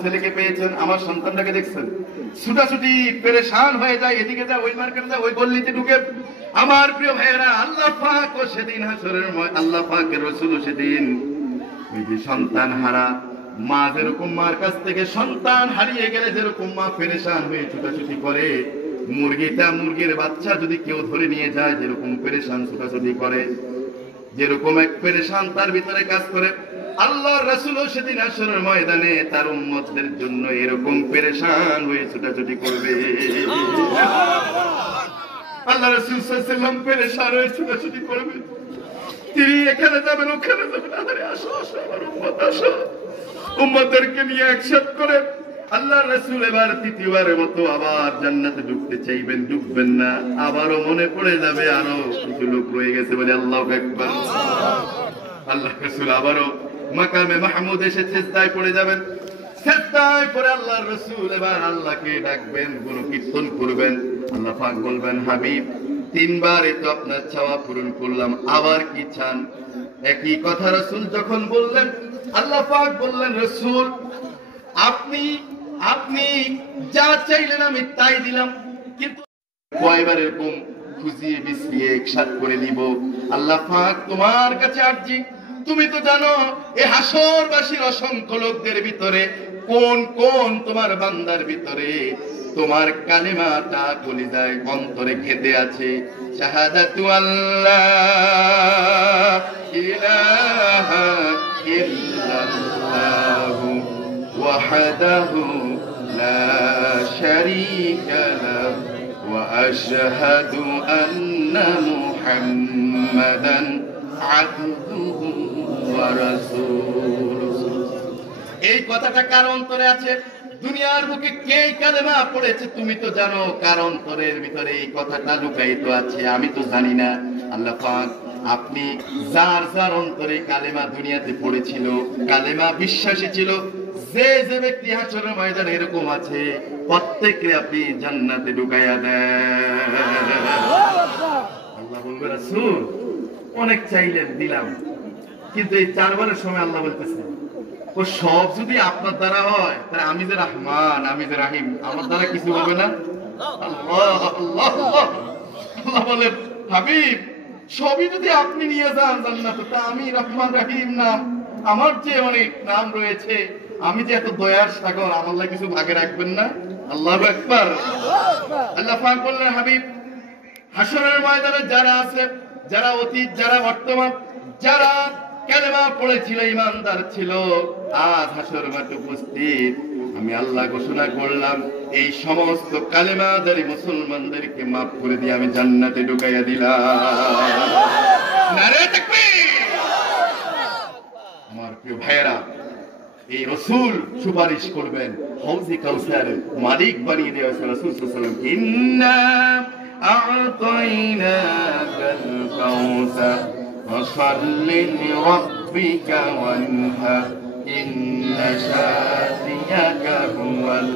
ছেলেকে পেয়েছেন, আমার সন্তানটাকে দেখছেন, ছুটাছুটি পেরেশান হয়ে যায়, এদিকে যায়, ওই মার্কেটে যায়, ওই গল্লিতে ঢুকে। আমার প্রিয় ভাইয়েরা, আল্লাহ পাক ও সেদিন হাসরের আল্লাহ পাকের রাসূল সেদিন ওই যে সন্তান হারা মা, যেরকম মার কাছ থেকে সন্তান হারিয়ে গেলে যেরকম মা পেরেশান হয়ে ছুটাছুটি করে, মুরগির বাচ্চা যদি কেউ ধরে নিয়ে যায় যেরকম পেরেশান ছুটাছুটি করে, যেরকম এক পেরেশান তার ভিতরে কাজ করে, আল্লাহর রাসূলও সেদিন হাশরের ময়দানে তার উম্মতদের জন্য এরকম পেরেশান হয়ে ছুটাছুটি করবে। আল্লাহ রাসূল সাল্লাল্লাহু আলাইহি ওয়াসাল্লাম পেরেশান হয়ে ছুটাছুটি করবে, তিনি এখানে যাবেন ওখানে যাবেন, আরে আসো আসো আমার উম্মত আসো। উম্মতদেরকে নিয়ে একসাথে করে আল্লাহর রাসূল এবার তৃতীয়বারের মতো আবার জান্নাতে ঢুকতে চাইবেন, ঢুকবেন না, আবারও মনে পড়ে যাবে আরো কিছু লোক রয়ে গেছে বলে আল্লাহু আকবার। আল্লাহ রাসূল আবারও মাকামে মাহমুদ এসে সিজদায় পড়ে যাবেন, সিজদায় পড়ে আল্লাহর রাসূল এবার আল্লাহকে ডাকবেন, গুণ কীর্তন করবেন। আল্লাহ পাক বলবেন, হাবিব তিনবার তো আপনার চাওয়া পূরণ করলাম, আবার কি চান? একই কথা রাসূল যখন বললেন, আল্লাহ পাক বললেন, রাসূল আপনি আপনি যা চাইলেন আমি তাই দিলাম, কিন্তু কয়বার এরকম খুঁজিয়ে বিছিয়ে একসাথ করে নিব? আল্লাহ পাক তোমার কাছে আরজি, তুমি তো জানো এই হাসরবাসীর অসংখ্য লোকদের ভিতরে কোন কোন তোমার বান্দার ভিতরে তোমার কালেমাটা কলিজায় অন্তরে ঘেঁটে আছে, শাহাদাতু আল্লাহ ইলাহা ইল্লাল্লাহু ওয়াহদাহু লা শারীকা লাহু ওয়া আশহাদু আন্না মুহাম্মাদান আবদুহু ওয়া রাসূলুহু। এই কথাটা কার অন্তরে আছে? দুনিয়ার বুকে কে কালেমা পড়েছে? তুমি তো জানো কার অন্তরের ভিতরে এই কথাটা লুকায়িত আছে, আমি তো জানি না। আল্লাহ পাক আপনি যার যার অন্তরে কালেমা দুনিয়াতে পড়েছিল, কালেমা বিশ্বাসী ছিল, যে যে ব্যক্তি হাসরের ময়দানে এরকম আছে, প্রত্যেককে আপনি জান্নাতে ঢুকাইয়া দেন। আল্লাহ বলবে, রাসূল অনেক চাইলেন দিলাম, কিন্তু এই চারবারের সময় আল্লাহ বলতেছে ও সব যদি আপনার দ্বারা হয় তাহলে আমি যে রহমান, আমি যে রাহিম, আমার দ্বারা কিছু হবে না। আল্লাহ আল্লাহ আল্লাহ বলেন, হাবিব সবই যদি আপনি নিয়ে যান জান্নাতে, তা আমি রহমান রাহিম নাম, আমার যে অনেক নাম রয়েছে, আমি যে এত দয়ার সাগর, আমার লাগে কিছু ভাগে রাখবেন না? আল্লাহু আকবার। আল্লাহ পাক বললেন, হাবিব হাসরের ময়দানে যারা আছে, যারা অতীত, যারা বর্তমান, যারা কালেমা পড়েছিল, ইমানদার ছিল, আজ হাসর মাঠে উপস্থিত, আমি আল্লাহ ঘোষণা করলাম এই সমস্ত কালেমাদারি মুসলমানদেরকে মাফ করে দিয়ে আমি জান্নাতে ঢুকাইয়া দিলাম। নারে তাকবীর! আমার প্রিয় ভাইয়েরা, এই রাসূল সুপারিশ করবেন, হাউজে কাউসারের মালিক বানিয়ে দেওয়া হয়েছে রাসূল সাল্লাল্লাহু আলাইহি ওয়াসাল্লাম। ইন্না আ'তাইনাকাল কাউসার ফাসাল্লি লিরাব্বিকা ওয়ানহার ইন্না শানিয়াকা হুয়াল